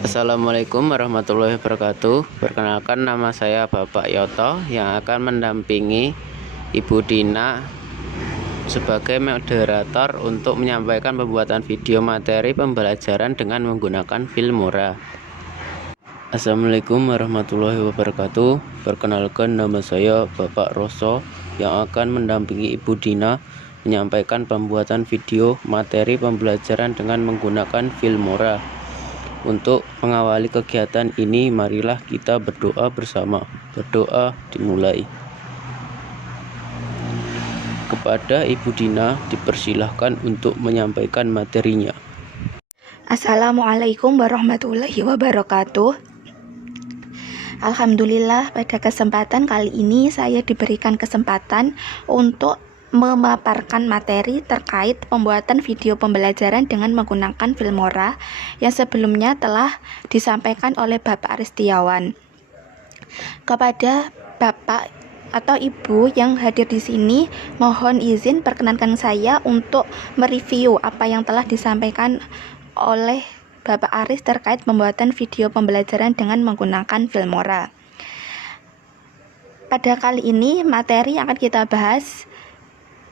Assalamualaikum warahmatullahi wabarakatuh. Perkenalkan, nama saya Bapak Yoto yang akan mendampingi Ibu Dina sebagai moderator untuk menyampaikan pembuatan video materi pembelajaran dengan menggunakan Filmora. Assalamualaikum warahmatullahi wabarakatuh. Perkenalkan, nama saya Bapak Roso yang akan mendampingi Ibu Dina menyampaikan pembuatan video materi pembelajaran dengan menggunakan Filmora. Untuk mengawali kegiatan ini, marilah kita berdoa bersama. Berdoa dimulai. Kepada Ibu Dina dipersilahkan untuk menyampaikan materinya. Assalamualaikum warahmatullahi wabarakatuh. Alhamdulillah, pada kesempatan kali ini saya diberikan kesempatan untuk memaparkan materi terkait pembuatan video pembelajaran dengan menggunakan Filmora yang sebelumnya telah disampaikan oleh Bapak Aristiawan. Kepada Bapak atau Ibu yang hadir di sini, mohon izin perkenankan saya untuk mereview apa yang telah disampaikan oleh Bapak Aris terkait pembuatan video pembelajaran dengan menggunakan Filmora. Pada kali ini materi yang akan kita bahas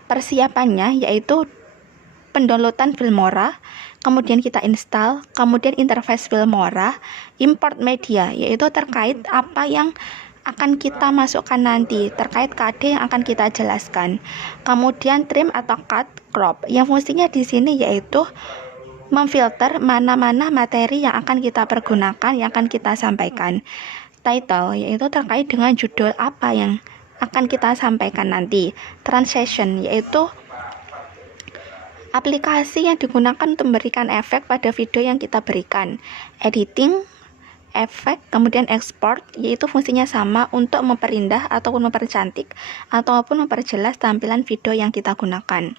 persiapannya yaitu pendownloadan Filmora, kemudian kita install, kemudian interface Filmora, import media yaitu terkait apa yang akan kita masukkan nanti, terkait KD yang akan kita jelaskan. Kemudian trim atau cut, crop yang fungsinya di sini yaitu memfilter mana-mana materi yang akan kita pergunakan, yang akan kita sampaikan. Title yaitu terkait dengan judul apa yang akan kita sampaikan nanti. Transition yaitu aplikasi yang digunakan untuk memberikan efek pada video yang kita berikan. Editing, efek, kemudian export yaitu fungsinya sama untuk memperindah ataupun mempercantik ataupun memperjelas tampilan video yang kita gunakan.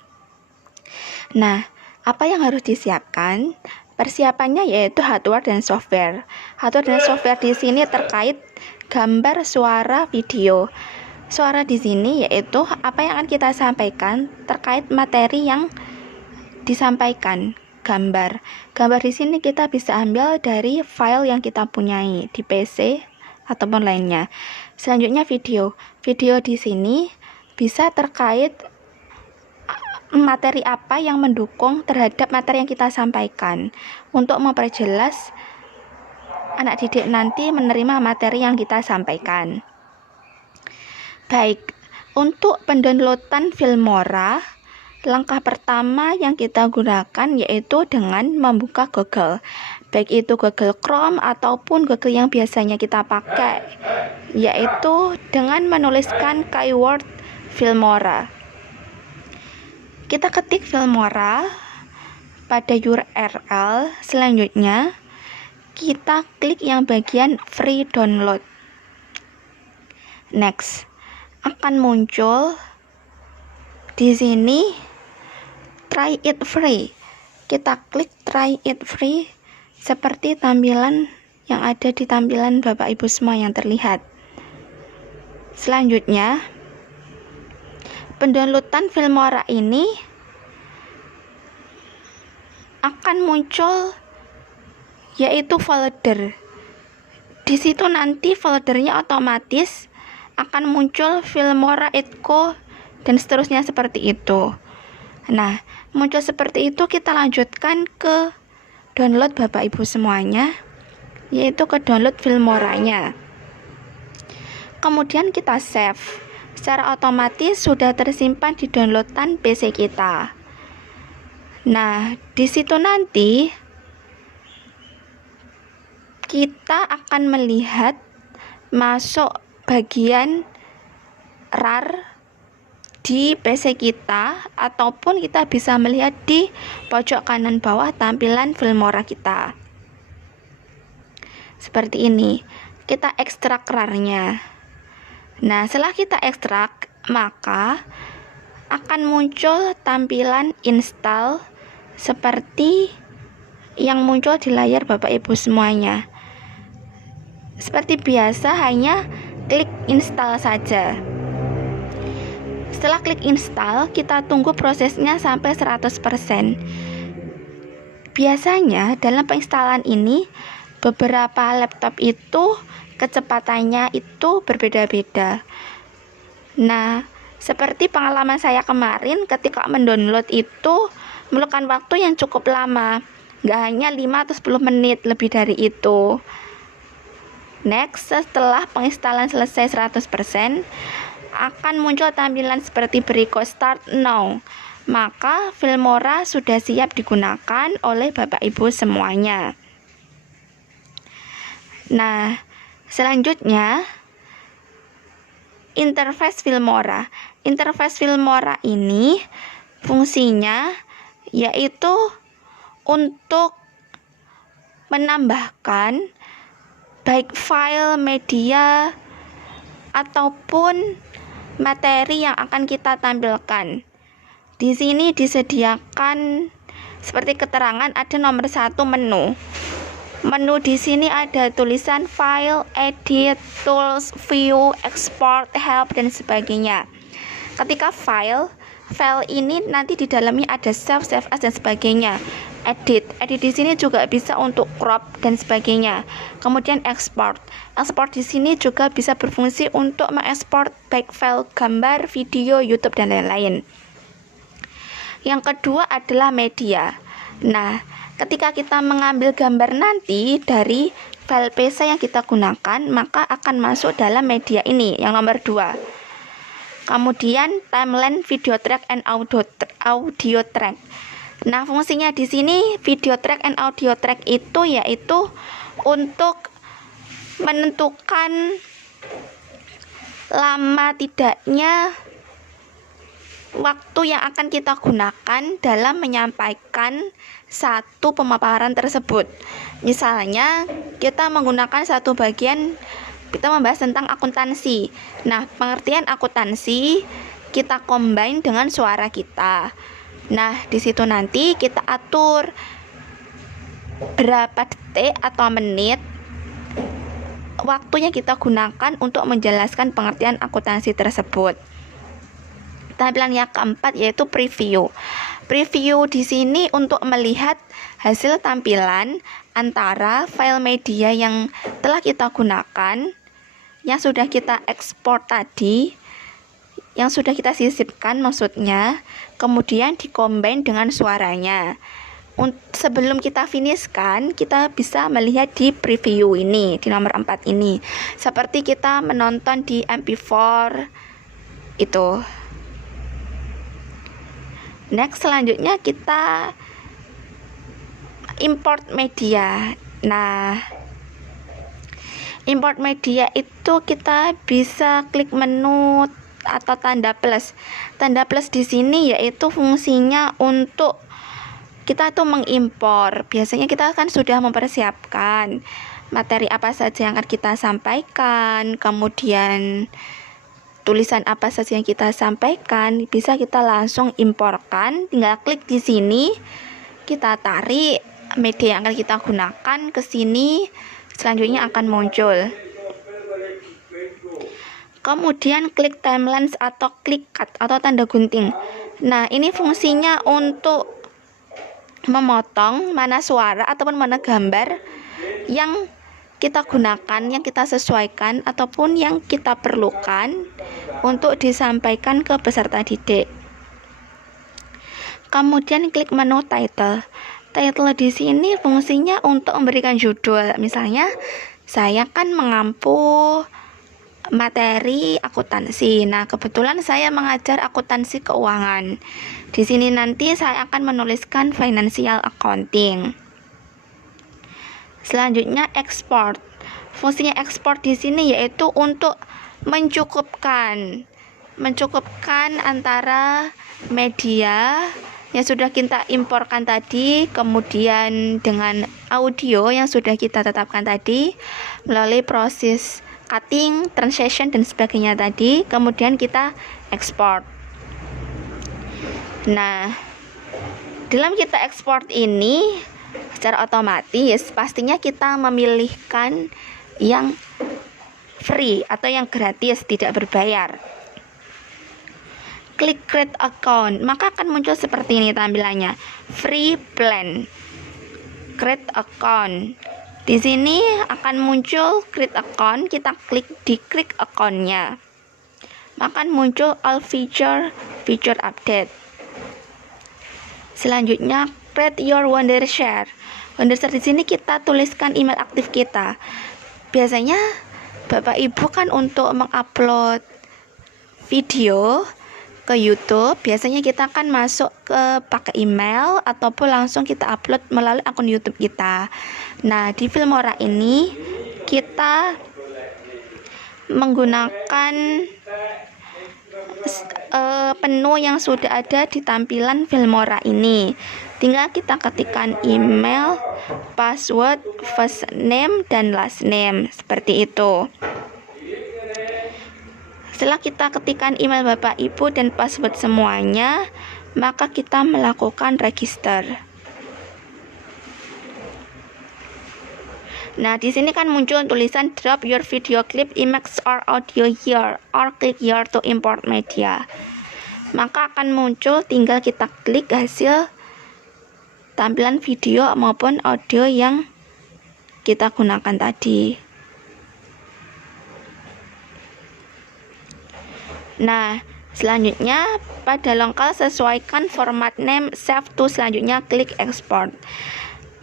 Nah, apa yang harus disiapkan? Persiapannya yaitu hardware dan software. Hardware dan software di sini terkait gambar, suara, video. Suara di sini yaitu apa yang akan kita sampaikan terkait materi yang disampaikan. Gambar di sini kita bisa ambil dari file yang kita punyai di PC ataupun lainnya. Selanjutnya video di sini bisa terkait materi apa yang mendukung terhadap materi yang kita sampaikan untuk memperjelas anak didik nanti menerima materi yang kita sampaikan. Baik, untuk pendownloadan Filmora, langkah pertama yang kita gunakan yaitu dengan membuka Google, baik itu Google Chrome ataupun Google yang biasanya kita pakai, yaitu dengan menuliskan keyword Filmora. Kita ketik Filmora pada URL, selanjutnya kita klik yang bagian free download. Next, akan muncul di sini try it free. Kita klik try it free seperti tampilan yang ada di tampilan Bapak Ibu semua yang terlihat. Selanjutnya, pendownloadan Filmora ini akan muncul yaitu folder. Di situ nanti foldernya otomatis akan muncul Filmora Edco dan seterusnya seperti itu. Nah, muncul seperti itu kita lanjutkan ke download Bapak Ibu semuanya, yaitu ke download Filmoranya. Kemudian kita save. Secara otomatis sudah tersimpan di downloadan PC kita. Nah, di situ nanti kita akan melihat masuk bagian RAR di PC kita, ataupun kita bisa melihat di pojok kanan bawah tampilan Filmora kita. Seperti ini. Kita ekstrak RAR-nya. Nah, setelah kita ekstrak, maka akan muncul tampilan install seperti yang muncul di layar Bapak Ibu semuanya. Seperti biasa, hanya klik install saja. Setelah klik install, kita tunggu prosesnya sampai 100%. Biasanya dalam penginstalan ini beberapa laptop itu kecepatannya itu berbeda-beda. Nah, seperti pengalaman saya kemarin ketika mendownload itu memerlukan waktu yang cukup lama, nggak hanya 5 atau 10 menit, lebih dari itu. Next, setelah penginstalan selesai 100%, akan muncul tampilan seperti berikut, Start Now. Maka Filmora sudah siap digunakan oleh Bapak Ibu semuanya. Nah, selanjutnya interface Filmora. Interface Filmora ini fungsinya yaitu untuk menambahkan baik file, media, ataupun materi yang akan kita tampilkan. Di sini disediakan seperti keterangan ada nomor 1 menu. Menu di sini ada tulisan file, edit, tools, view, export, help, dan sebagainya. Ketika file ini nanti di dalamnya ada save as dan sebagainya. Edit di sini juga bisa untuk crop dan sebagainya. Kemudian export di sini juga bisa berfungsi untuk mengekspor baik file gambar, video, YouTube, dan lain-lain. Yang kedua adalah media. Nah, ketika kita mengambil gambar nanti dari file PC yang kita gunakan, maka akan masuk dalam media ini, yang nomor 2. Kemudian timeline, video track, and audio track. Nah, fungsinya di sini video track and audio track itu yaitu untuk menentukan lama tidaknya waktu yang akan kita gunakan dalam menyampaikan satu pemaparan tersebut. Misalnya kita menggunakan satu bagian, kita membahas tentang akuntansi. Nah, pengertian akuntansi kita combine dengan suara kita. Nah, di situ nanti kita atur berapa detik atau menit waktunya kita gunakan untuk menjelaskan pengertian akuntansi tersebut. Tampilan yang keempat yaitu preview. Preview di sini untuk melihat hasil tampilan antara file media yang telah kita gunakan, yang sudah kita ekspor tadi, yang sudah kita sisipkan maksudnya, kemudian dikombin dengan suaranya. Sebelum kita finishkan, kita bisa melihat di preview ini, di nomor 4 ini. Seperti kita menonton di MP4 itu. Next, selanjutnya kita import media. Nah, import media itu kita bisa klik menu atau tanda plus. Tanda plus di sini yaitu fungsinya untuk kita tuh mengimpor. Biasanya kita kan sudah mempersiapkan materi apa saja yang akan kita sampaikan, kemudian tulisan apa saja yang kita sampaikan, bisa kita langsung imporkan. Tinggal klik di sini, kita tarik media yang akan kita gunakan ke sini, selanjutnya akan muncul. Kemudian klik timelines atau klik cut atau tanda gunting. Nah, ini fungsinya untuk memotong mana suara ataupun mana gambar yang kita gunakan, yang kita sesuaikan ataupun yang kita perlukan untuk disampaikan ke peserta didik. Kemudian klik menu title. Title di sini fungsinya untuk memberikan judul. Misalnya saya kan mengampu materi akuntansi. Nah, kebetulan saya mengajar akuntansi keuangan. Di sini nanti saya akan menuliskan financial accounting. Selanjutnya export. Fungsinya export di sini yaitu untuk mencukupkan antara media yang sudah kita imporkan tadi, kemudian dengan audio yang sudah kita tetapkan tadi melalui proses cutting, translation, dan sebagainya tadi, kemudian kita ekspor. Nah, dalam kita ekspor ini secara otomatis pastinya kita memilihkan yang free atau yang gratis, tidak berbayar. Klik create account, maka akan muncul seperti ini tampilannya. Free plan, create account, Di sini akan muncul create account, kita klik di create account-nya. Akan muncul all feature update. Selanjutnya create your Wondershare. Wondershare di sini kita tuliskan email aktif kita. Biasanya Bapak Ibu kan untuk mengupload video ke YouTube, biasanya kita kan masuk ke pakai email ataupun langsung kita upload melalui akun YouTube kita. Nah, di Filmora ini kita menggunakan menu yang sudah ada di tampilan Filmora ini. Tinggal kita ketikkan email, password, first name, dan last name, seperti itu. Setelah kita ketikkan email Bapak Ibu dan password semuanya, maka kita melakukan register. Nah, di sini kan muncul tulisan drop your video clip, image or audio here or click here to import media. Maka akan muncul, tinggal kita klik hasil tampilan video maupun audio yang kita gunakan tadi. Nah, selanjutnya pada lokal sesuaikan format name, save to, selanjutnya klik export.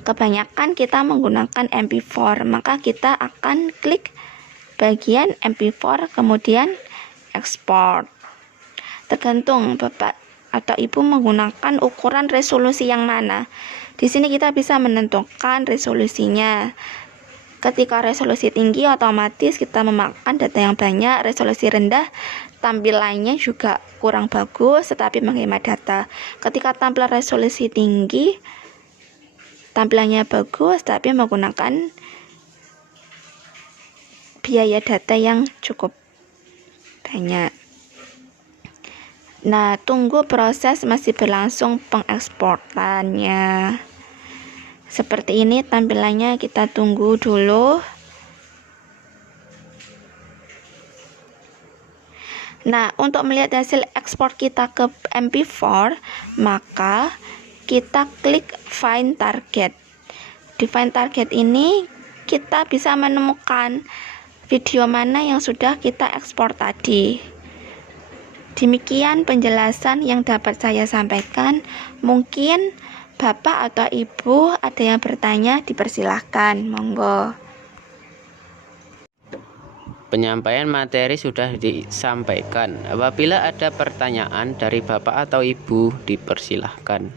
Kebanyakan kita menggunakan MP4, maka kita akan klik bagian MP4 kemudian export. Tergantung Bapak atau Ibu menggunakan ukuran resolusi yang mana. Di sini kita bisa menentukan resolusinya. Ketika resolusi tinggi, otomatis kita memakan data yang banyak. Resolusi rendah, tampilannya juga kurang bagus tetapi menghemat data. Ketika tampilan resolusi tinggi, tampilannya bagus tapi menggunakan biaya data yang cukup banyak. Nah, tunggu proses masih berlangsung pengeksportannya. Seperti ini tampilannya, kita tunggu dulu. Nah, untuk melihat hasil ekspor kita ke MP4, maka kita klik Find Target. Di Find Target ini kita bisa menemukan video mana yang sudah kita ekspor tadi. Demikian penjelasan yang dapat saya sampaikan. Mungkin Bapak atau Ibu ada yang bertanya, dipersilahkan, monggo. Penyampaian materi sudah disampaikan. Apabila ada pertanyaan dari Bapak atau Ibu, dipersilahkan.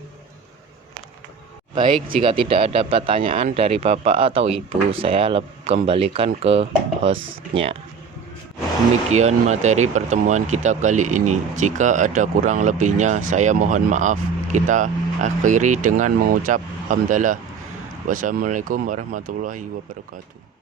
Baik, jika tidak ada pertanyaan dari Bapak atau Ibu, saya kembalikan ke hostnya. Demikian materi pertemuan kita kali ini. Jika ada kurang lebihnya, saya mohon maaf. Kita akhiri dengan mengucap hamdalah. Wassalamualaikum warahmatullahi wabarakatuh.